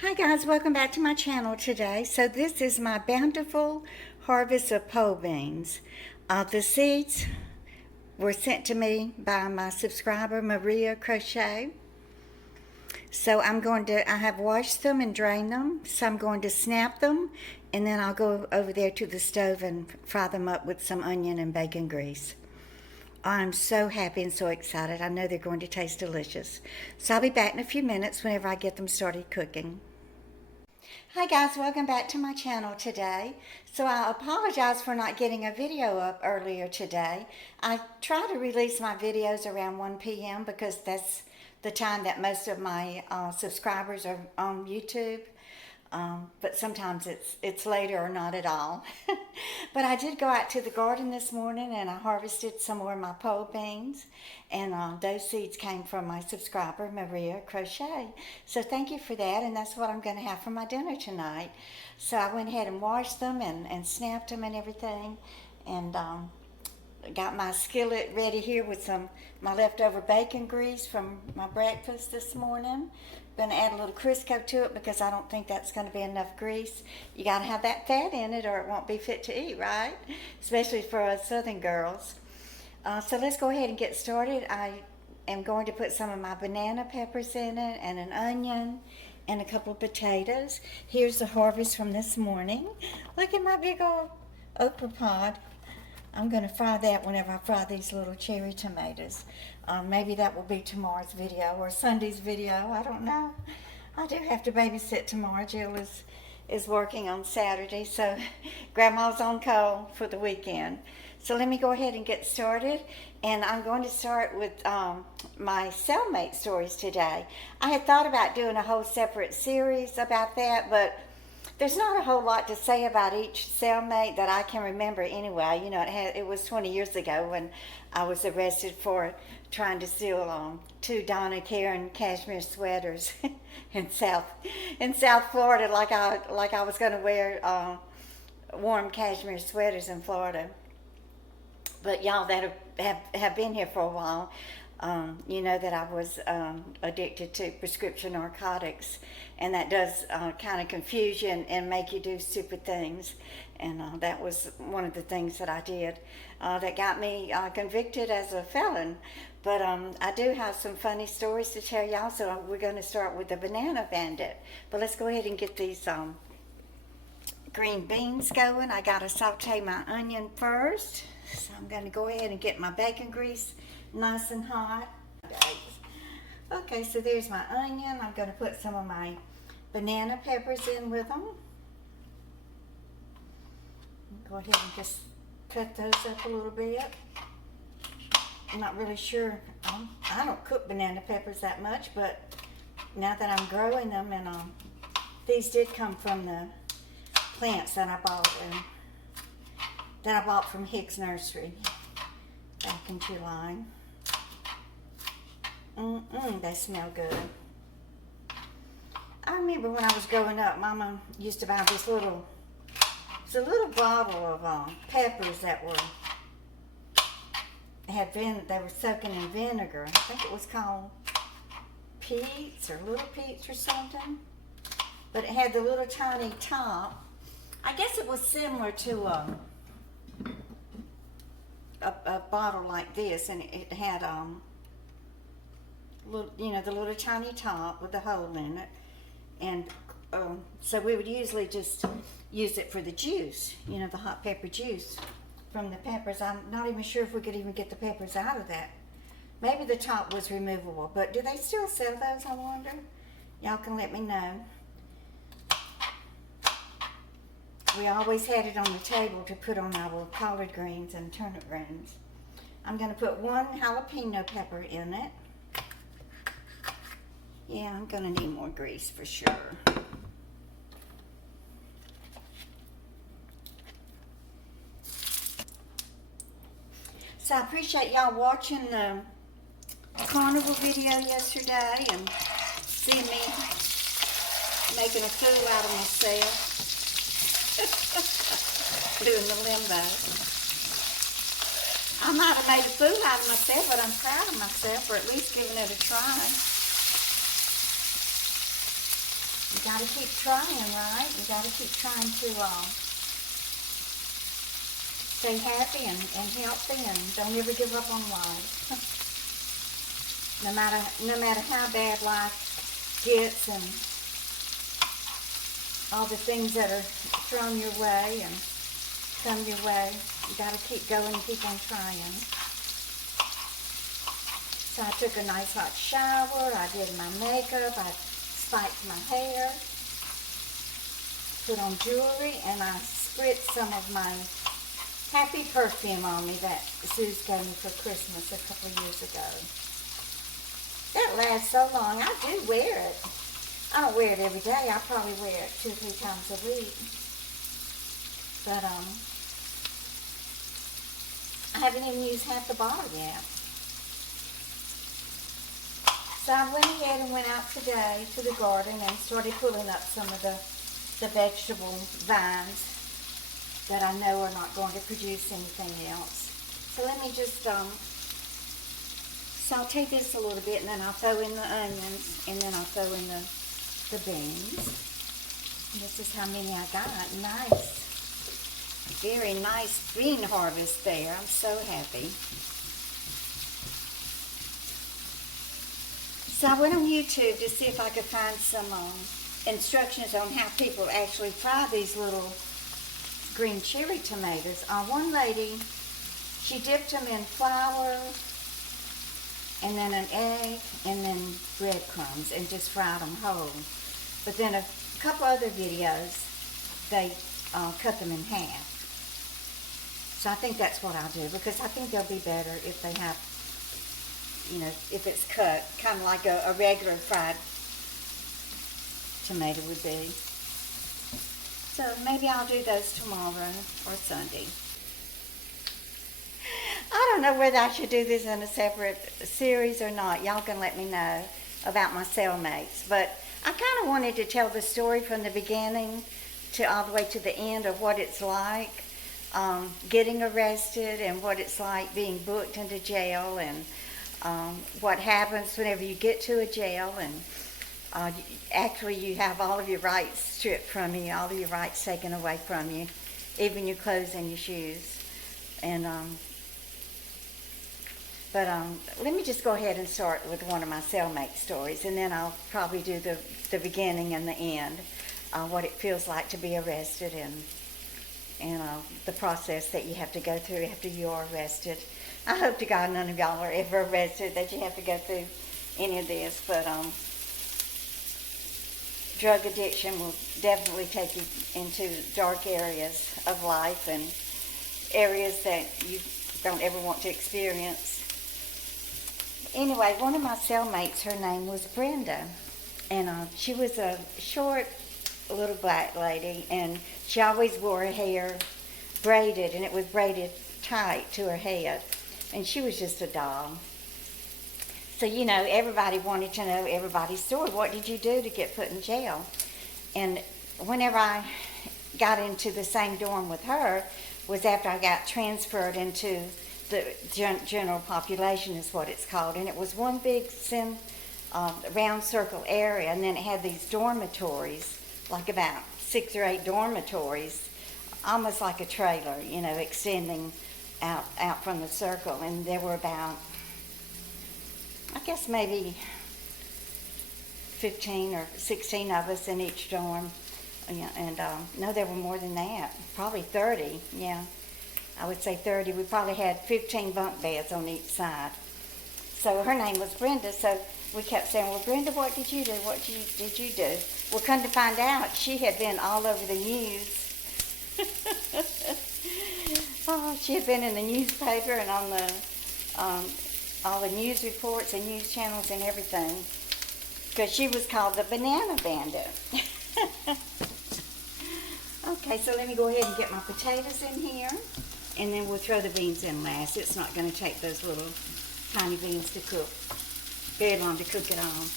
Hi guys, welcome back to my channel today. So this is my bountiful harvest of pole beans. The seeds were sent to me by my subscriber Maria Crochet. So I have washed them and drained them. So I'm going to snap them and then I'll go over there to the stove and fry them up with some onion and bacon grease. I'm so happy and so excited. I know they're going to taste delicious. So I'll be back in a few minutes whenever I get them started cooking. Hi guys, welcome back to my channel today. So I apologize for not getting a video up earlier today. I try to release my videos around 1 p.m. because that's the time that most of my subscribers are on YouTube. But sometimes it's later or not at all. But I did go out to the garden this morning and I harvested some more of my pole beans, and those seeds came from my subscriber Maria Crochet. So thank you for that, and that's what I'm going to have for my dinner tonight. So I went ahead and washed them and snapped them and everything, and got my skillet ready here with my leftover bacon grease from my breakfast this morning. Going to add a little Crisco to it because I don't think that's going to be enough grease. You got to have that fat in it or it won't be fit to eat, right? Especially for us Southern girls. So let's go ahead and get started. I am going to put some of my banana peppers in it and an onion and a couple of potatoes. Here's the harvest from this morning. Look at my big old okra pod. I'm going to fry that whenever I fry these little cherry tomatoes. Maybe that will be tomorrow's video or Sunday's video. I don't know. I do have to babysit tomorrow. Jill is working on Saturday, so Grandma's on call for the weekend. So let me go ahead and get started. And I'm going to start with my Cellmate stories today. I had thought about doing a whole separate series about that, but there's not a whole lot to say about each cellmate that I can remember anyway. You know, it was 20 years ago when I was arrested for trying to steal 2 Donna Karen cashmere sweaters in South Florida, like I was going to wear warm cashmere sweaters in Florida. But y'all that have been here for a while, you know that I was addicted to prescription narcotics, and that does kind of confuse you and make you do stupid things. And that was one of the things that I did that got me convicted as a felon. But I do have some funny stories to tell y'all, so we're going to start with the banana bandit. But let's go ahead and get these green beans going. I got to saute my onion first. So I'm going to go ahead and get my bacon grease nice and hot. Okay, so there's my onion. I'm going to put some of my banana peppers in with them. Go ahead and just cut those up a little bit. I'm not really sure. I don't cook banana peppers that much, but now that I'm growing them, and these did come from the plants that I bought from Hicks Nursery back in July. They smell good. I remember when I was growing up, Mama used to buy it's a little bottle of peppers that they were soaking in vinegar. I think it was called Pete's or Little Pete's or something. But it had the little tiny top. I guess it was similar to a bottle like this, and it had the little tiny top with the hole in it, and so we would usually just use it for the juice, the hot pepper juice from the peppers. I'm not even sure if we could even get the peppers out of that. Maybe the top was removable, but do they still sell those, I wonder? Y'all can let me know. We always had it on the table to put on our collard greens and turnip greens. I'm going to put 1 jalapeno pepper in it. Yeah, I'm going to need more grease for sure. So I appreciate y'all watching the carnival video yesterday and seeing me making a fool out of myself. Doing the limbo. I might have made a fool out of myself, but I'm proud of myself for at least giving it a try. You got to keep trying, right? You got to keep trying to stay happy and healthy, and don't ever give up on life. No matter how bad life gets and all the things that are thrown your way and come your way, you got to keep going and keep on trying. So I took a nice hot shower, I did my makeup, I spiked my hair, put on jewelry, and I spritzed some of my happy perfume on me that Suze gave me for Christmas a couple of years ago. That lasts so long. I do wear it. I don't wear it every day. I probably wear it 2 or 3 times a week. But I haven't even used half the bottle yet. So I went ahead and went out today to the garden and started pulling up some of the vegetable vines that I know are not going to produce anything else. So let me just saute this a little bit, and then I'll throw in the onions, and then I'll throw in the beans. And this is how many I got. Nice. Very nice bean harvest there. I'm so happy. So I went on YouTube to see if I could find some instructions on how people actually fry these little green cherry tomatoes. One lady, she dipped them in flour and then an egg and then breadcrumbs and just fried them whole. But then a couple other videos, they cut them in half. So I think that's what I'll do, because I think they'll be better if they have, you know, if it's cut, kind of like a regular fried tomato would be. So maybe I'll do those tomorrow or Sunday. I don't know whether I should do this in a separate series or not. Y'all can let me know about my cellmates. But I kind of wanted to tell the story from the beginning to all the way to the end of what it's like getting arrested, and what it's like being booked into jail, and what happens whenever you get to a jail, and actually you have all of your rights stripped from you, all of your rights taken away from you, even your clothes and your shoes. And let me just go ahead and start with one of my cellmate stories, and then I'll probably do the beginning and the end, what it feels like to be arrested, and the process that you have to go through after you are arrested. I hope to God none of y'all are ever arrested, that you have to go through any of this, but drug addiction will definitely take you into dark areas of life and areas that you don't ever want to experience. Anyway, one of my cellmates, her name was Brenda, and she was a short little black lady, and she always wore her hair braided, and it was braided tight to her head, and she was just a doll. So, you know, everybody wanted to know everybody's story. What did you do to get put in jail? And whenever I got into the same dorm with her was after I got transferred into the general population, is what it's called. And it was one big round circle area, and then it had these dormitories, like about 6 or 8 dormitories, almost like a trailer, you know, extending out from the circle. And there were about, I guess maybe 15 or 16 of us in each dorm. And no, there were more than that, probably 30, yeah. I would say 30. We probably had 15 bunk beds on each side. So her name was Brenda, so we kept saying, well, Brenda, what did you do? What did you do? Well, come to find out, she had been all over the news. Oh, she had been in the newspaper and on the all the news reports and news channels and everything, because she was called the Banana Bandit. Okay, so let me go ahead and get my potatoes in here, and then we'll throw the beans in last. It's not going to take those little tiny beans to cook very long to cook it on.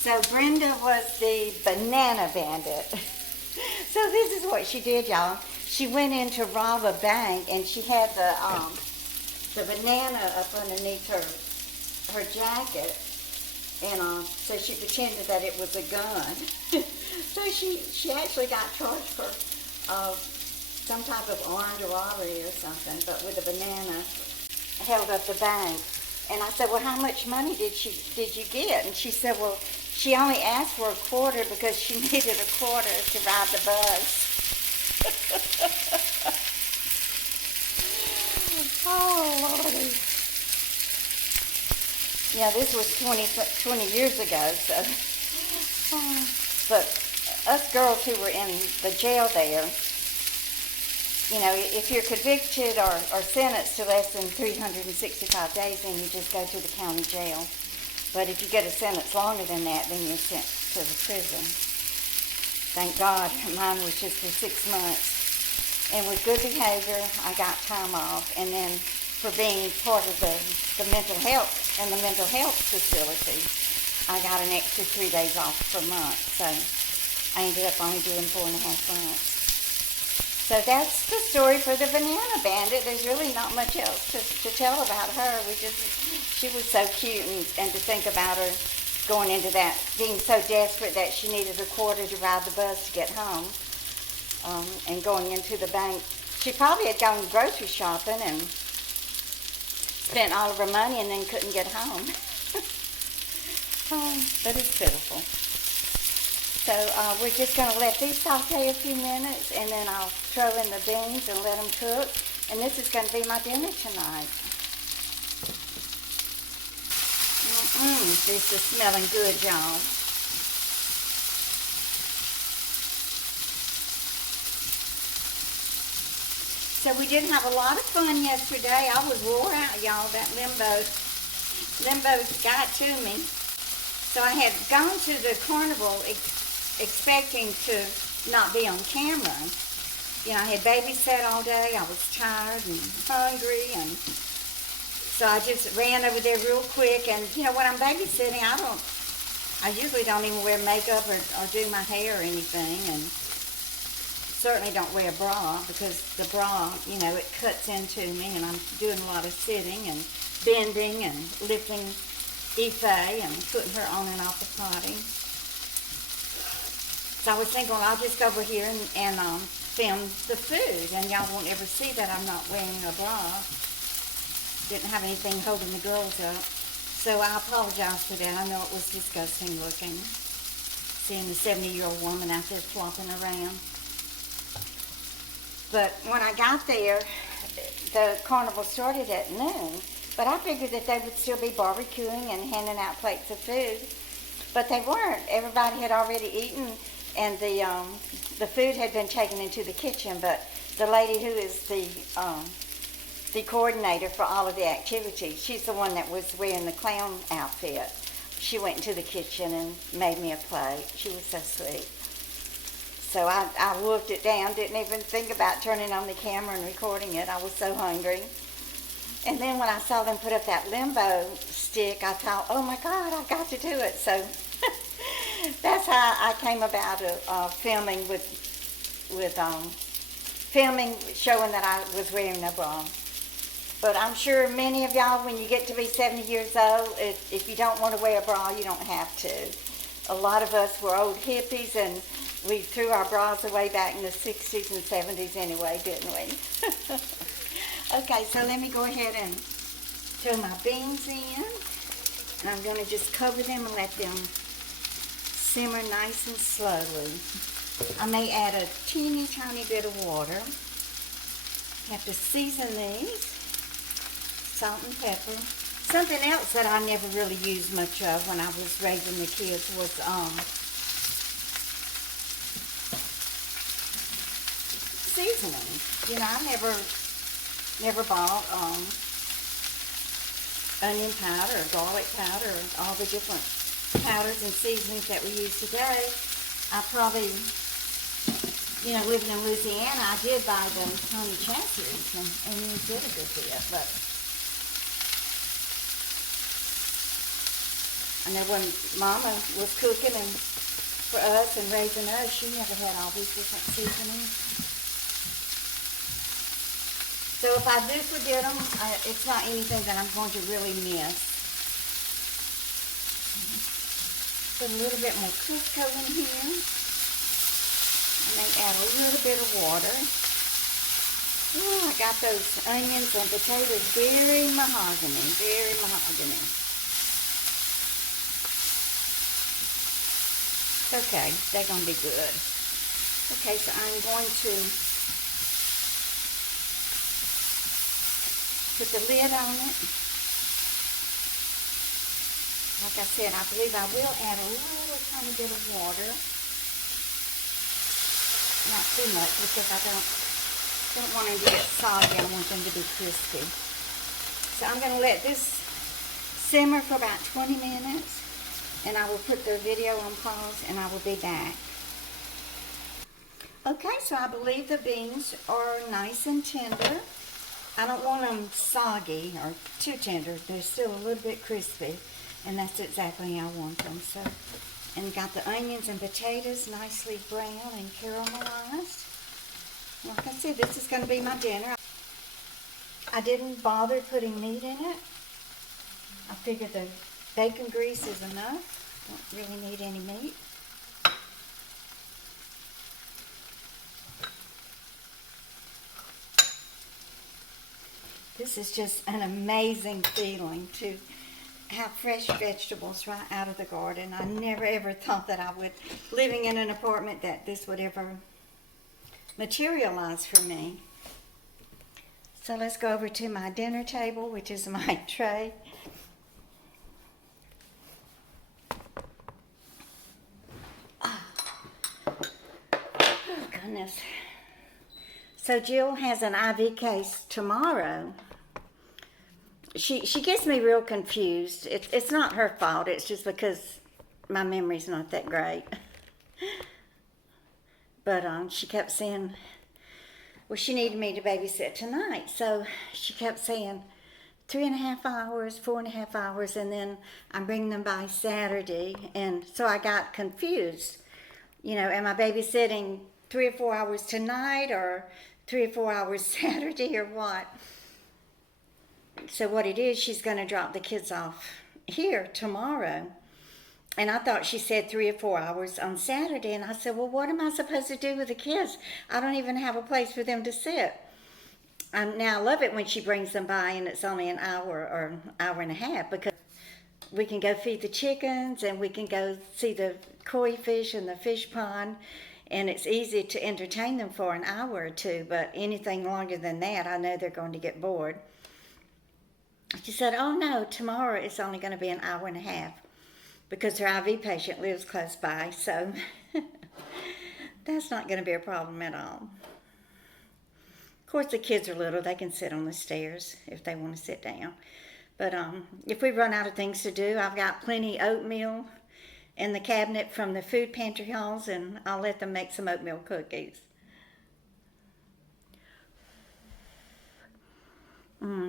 So Brenda was the Banana Bandit. So this is what she did, y'all. she went in to rob a bank, and she had the banana up underneath her jacket, and so she pretended that it was a gun. So she actually got charged for some type of armed robbery or something, but with a banana held up the bank. And I said, well, how much money did you get? And she said, well, she only asked for a quarter because she needed a quarter to ride the bus. Oh, Lordy. Yeah, this was 20 years ago, so. But us girls who were in the jail there, you know, if you're convicted or sentenced to less than 365 days, then you just go to the county jail. But if you get a sentence longer than that, then you're sent to the prison. Thank God, mine was just for 6 months. And with good behavior, I got time off. And then for being part of the mental health and the mental health facility, I got an extra 3 days off per month. So I ended up only doing 4.5 months. So that's the story for the Banana Bandit. There's really not much else to tell about her. She was so cute, and to think about her going into that, being so desperate that she needed a quarter to ride the bus to get home, and going into the bank. She probably had gone grocery shopping and spent all of her money and then couldn't get home. But it's pitiful. So we're just going to let these saute a few minutes, and then I'll throw in the beans and let them cook. And this is going to be my dinner tonight. This is smelling good, y'all. So we didn't have a lot of fun yesterday. I was wore out, y'all. That limbo got to me. So I had gone to the carnival expecting to not be on camera. You know, I had babysat all day. I was tired and hungry, and so I just ran over there real quick. And you know, when I'm babysitting, I usually don't even wear makeup or do my hair or anything, and certainly don't wear a bra, because the bra, you know, it cuts into me, and I'm doing a lot of sitting and bending and lifting Ife and putting her on and off the potty. So I was thinking, well, I'll just go over here and film the food, and y'all won't ever see that I'm not wearing a bra. Didn't have anything holding the girls up. So I apologize for that. I know it was disgusting looking, seeing the 70-year-old woman out there flopping around. But when I got there, the carnival started at noon. But I figured that they would still be barbecuing and handing out plates of food. But they weren't. Everybody had already eaten, and the food had been taken into the kitchen. But the lady who is the coordinator for all of the activities, she's the one that was wearing the clown outfit. She went into the kitchen and made me a plate. She was so sweet. So I wolfed it down, didn't even think about turning on the camera and recording it. I was so hungry. And then when I saw them put up that limbo stick, I thought, oh my God, I've got to do it. So that's how I came about filming filming showing that I was wearing a bra. But I'm sure many of y'all, when you get to be 70 years old, if you don't want to wear a bra, you don't have to. A lot of us were old hippies, and we threw our bras away back in the 60s and 70s anyway, didn't we? Okay, so let me go ahead and throw my beans in. And I'm going to just cover them and let them simmer nice and slowly. I may add a teeny tiny bit of water. Have to season these. Salt and pepper. Something else that I never really used much of when I was raising the kids was seasoning. You know, I never bought onion powder or garlic powder or all the different powders and seasonings that we use today. I probably, you know, living in Louisiana, I did buy them Tony Chachery's and used it a good bit, but I know when Mama was cooking and for us and raising us, she never had all these different seasonings. So if I do forget them, it's not anything that I'm going to really miss. Put a little bit more Crisco in here. And then add a little bit of water. Oh, I got those onions and potatoes very mahogany, very mahogany. Okay, they're going to be good. Okay, so I'm going to put the lid on it. Like I said, I believe I will add a little tiny bit of water. Not too much because I don't want them to get soggy. I want them to be crispy. So I'm going to let this simmer for about 20 minutes. And I will put the video on pause and I will be back. Okay, so I believe the beans are nice and tender. I don't want them soggy or too tender. They're still a little bit crispy. And that's exactly how I want them. So, and got the onions and potatoes nicely brown and caramelized. Like I said, this is going to be my dinner. I didn't bother putting meat in it. I figured the bacon grease is enough. Don't really need any meat. This is just an amazing feeling to have fresh vegetables right out of the garden. I never ever thought that I would, living in an apartment, that this would ever materialize for me. So let's go over to my dinner table, which is my tray. Oh, goodness. So Jill has an IV case tomorrow. She gets me real confused. It's not her fault. It's just because my memory's not that great. But she kept saying, well, she needed me to babysit tonight. So she kept saying 3.5 hours, 4.5 hours, and then I'm bringing them by Saturday. And so I got confused. You know, am I babysitting 3 or 4 hours tonight or 3 or 4 hours Saturday or what? So what it is, she's going to drop the kids off here tomorrow. And I thought she said 3 or 4 hours on Saturday. And I said, well, what am I supposed to do with the kids? I don't even have a place for them to sit. Now, I love it when she brings them by and it's only an hour or hour and a half, because we can go feed the chickens and we can go see the koi fish in the fish pond. And it's easy to entertain them for an hour or two. But anything longer than that, I know they're going to get bored. She said, oh no, tomorrow it's only going to be an hour and a half because her IV patient lives close by, so that's not going to be a problem at all. Of course, the kids are little. They can sit on the stairs if they want to sit down. But if we run out of things to do, I've got plenty oatmeal in the cabinet from the food pantry hauls, and I'll let them make some oatmeal cookies.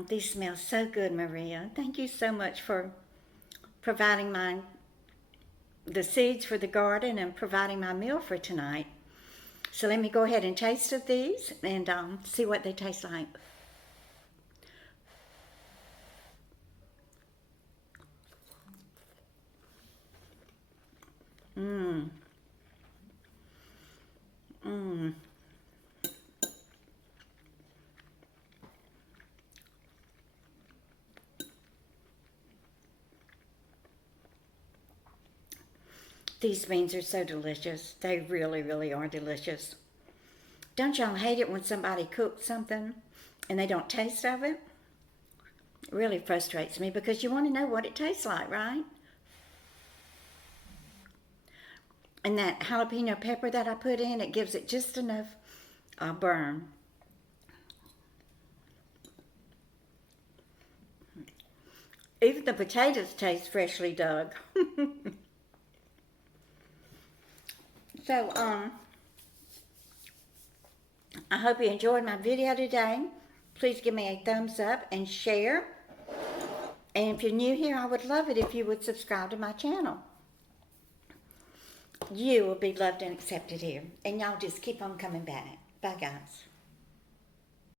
These smell so good, Maria. Thank you so much for providing the seeds for the garden and providing my meal for tonight. So let me go ahead and taste of these and see what they taste like. These beans are so delicious. They really, really are delicious. Don't y'all hate it when somebody cooks something and they don't taste of it? It really frustrates me because you want to know what it tastes like, right? And that jalapeno pepper that I put in, it gives it just enough burn. Even the potatoes taste freshly dug. So, I hope you enjoyed my video today. Please give me a thumbs up and share. And if you're new here, I would love it if you would subscribe to my channel. You will be loved and accepted here. And y'all just keep on coming back. Bye, guys.